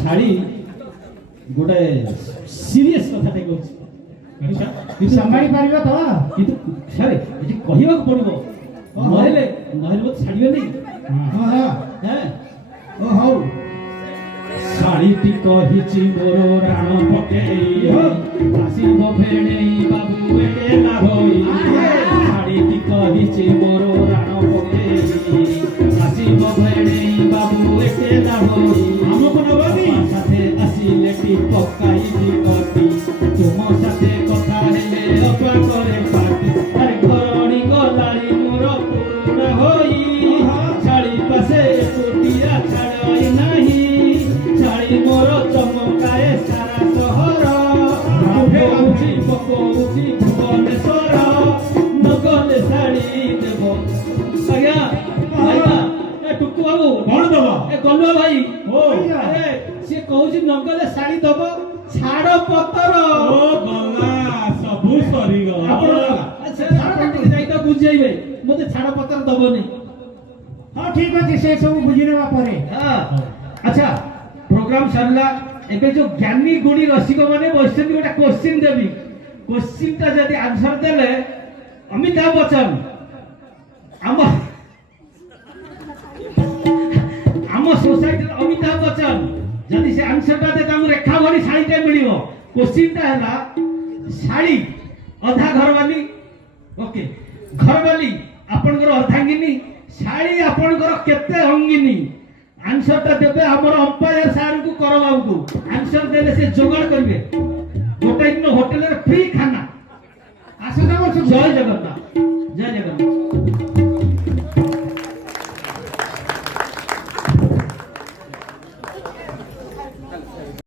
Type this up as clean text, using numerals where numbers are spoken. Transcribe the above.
ଶାଢ଼ୀ ଗୋଟେ ସିରିୟସ୍ କଥାଟେ କହୁଛି। ଆଚ୍ଛା କିନ୍ତୁ ସମ୍ଭାଳି ପାରିବ ତ? କିନ୍ତୁ ସାର୍ ଏଠି କହିବାକୁ ପଡ଼ିବ, ନହେଲେ ମତେ ଛାଡ଼ିବେନି। ହଁ ହଉ ଶାଢ଼ୀଟି କହିଛି ମୋର ରାଣ ପକେଇ ଆସିବ ଭେଣେଇ ବାବୁ ଏକେଲା ହୋଇ। ଶାଢ଼ୀଟି କହିଛି ମୋର ରାଣ ପକେଇ ଆସିବ ଭେଣେଇ ବାବୁ ଏକେଲା ହୋଇ। ଆମକୁ ନବନି ସାଥେ ଆସିଲେ ଟି ପକାଇବି କଟି, ତୁମ ସାଥେ କଥା ହେଲେ ଅପା କରେ ପାଟି। ଆରେ ଘରଣୀ ଗଲାଳି ମୋର ପୁରୁଣା ହୋଇ, ଶାଢ଼ୀ ପାଶେ କୋଟିଆ ଛାଡ଼ଇ ନାହିଁ। ଶାଢ଼ୀ ମୋର ଚମକାଏ ସାରା ସହର, ପକଉଛି ଭୁବନେଶ୍ୱର। ନଗଲେ ଶାଢ଼ୀ ଦେବ। ଆଜ୍ଞା ଆଜ୍ଞା ଏ ଟୁକୁ ବାବୁ କଣ ଦବ? ଏ ଗଲୁଆ ଭାଇ ଓ ଆରେ ସିଏ କହୁଛି ନଗଲେ ଶାଢ଼ୀ ଦବ ଛାଡ଼ ପତର। ଓ ଗଲା ସବୁ ସରିଗଲା। ଆପଣ ଟିକେ ଯାଇ ତ ବୁଝେଇବେ, ମତେ ଛାଡ଼ ପତର ଦବନି। ହଁ ଠିକ ଅଛି, ସେ ସବୁ ବୁଝି ନେବା ପରେ। ଆଚ୍ଛା ପ୍ରୋଗ୍ରାମ ସରିଲା, ଏବେ ଯୋଉ ଜ୍ଞାନୀ ଗୁଣୀ ରସିକ ମାନେ ବସିଛନ୍ତି ଗୋଟେ କୋଶ୍ଚିନ୍ ଦେବି। କୋଶ୍ଚିନ୍ ଟା ଯଦି ଆନ୍ସର ଦେଲେ ଅମିତାଭ ବଚ୍ଚନ ଆମ सोसाइटी अमिताभ बच्चन जदि से आंसर टा दे तामु रेखा भरी साड़ी टे मिलिबो। क्वेश्चन टा हला साड़ी अधा घरवाली ओके घरवाली आपनकर अर्धांगिनी साड़ी आपनकर केते अंगिनी। आंसर टा देबे हमर अंपायर सार को कर बाबू को आंसर देले से जोगाड़ करबे। गोटे दिन होटल रे फ्री खाना। आसो जय जगन्नाथ जय जगन्नाथ।